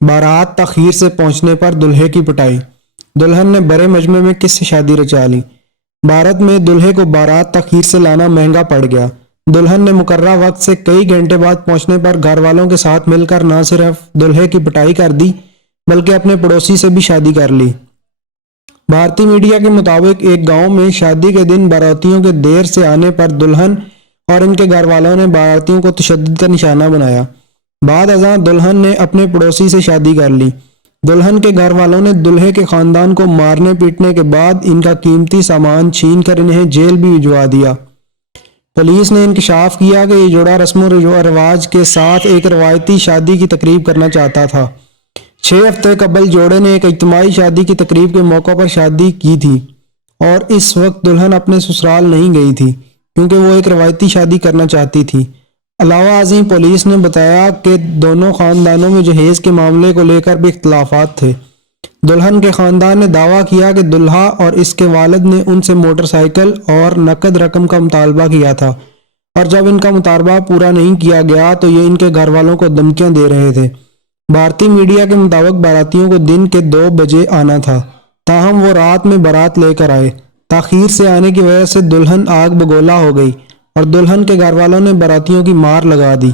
بارات تاخیر سے پہنچنے پر دلہے کی پٹائی، دلہن نے بڑے مجمع میں کس سے شادی رچا لی؟ بھارت میں دلہے کو بارات تاخیر سے لانا مہنگا پڑ گیا۔ دلہن نے مقررہ وقت سے کئی گھنٹے بعد پہنچنے پر گھر والوں کے ساتھ مل کر نہ صرف دلہے کی پٹائی کر دی بلکہ اپنے پڑوسی سے بھی شادی کر لی۔ بھارتی میڈیا کے مطابق ایک گاؤں میں شادی کے دن باراتیوں کے دیر سے آنے پر دلہن اور ان کے گھر والوں نے باراتیوں کو تشدد کا نشانہ بنایا۔ بعد ازاں دلہن نے اپنے پڑوسی سے شادی کر لی۔ دلہن کے گھر والوں نے دلہے کے خاندان کو مارنے پیٹنے کے بعد ان کا قیمتی سامان چھین کر انہیں جیل بھی بھجوا دیا۔ پولیس نے انکشاف کیا کہ یہ جوڑا رسم و رواج کے ساتھ ایک روایتی شادی کی تقریب کرنا چاہتا تھا۔ 6 ہفتے قبل جوڑے نے ایک اجتماعی شادی کی تقریب کے موقع پر شادی کی تھی اور اس وقت دلہن اپنے سسرال نہیں گئی تھی کیونکہ وہ ایک روایتی شادی کرنا چاہتی تھی۔ علاوہ ازیں پولیس نے بتایا کہ دونوں خاندانوں میں جہیز کے معاملے کو لے کر بھی اختلافات تھے۔ دلہن کے خاندان نے دعویٰ کیا کہ دلہا اور اس کے والد نے ان سے موٹر سائیکل اور نقد رقم کا مطالبہ کیا تھا اور جب ان کا مطالبہ پورا نہیں کیا گیا تو یہ ان کے گھر والوں کو دھمکیاں دے رہے تھے۔ بھارتی میڈیا کے مطابق باراتیوں کو دن کے 2 بجے آنا تھا، تاہم وہ رات میں بارات لے کر آئے۔ تاخیر سے آنے کی وجہ سے دلہن آگ بگولا ہو گئی اور دلہن کے گھر والوں نے باراتیوں کی مار لگا دی۔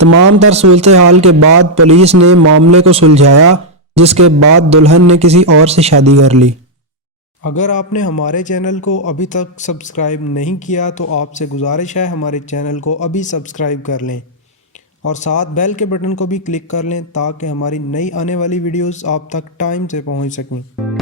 تمام تر صورتحال کے بعد پولیس نے معاملے کو سلجھایا جس کے بعد دلہن نے کسی اور سے شادی کر لی۔ اگر آپ نے ہمارے چینل کو ابھی تک سبسکرائب نہیں کیا تو آپ سے گزارش ہے ہمارے چینل کو ابھی سبسکرائب کر لیں اور ساتھ بیل کے بٹن کو بھی کلک کر لیں تاکہ ہماری نئی آنے والی ویڈیوز آپ تک ٹائم سے پہنچ سکیں۔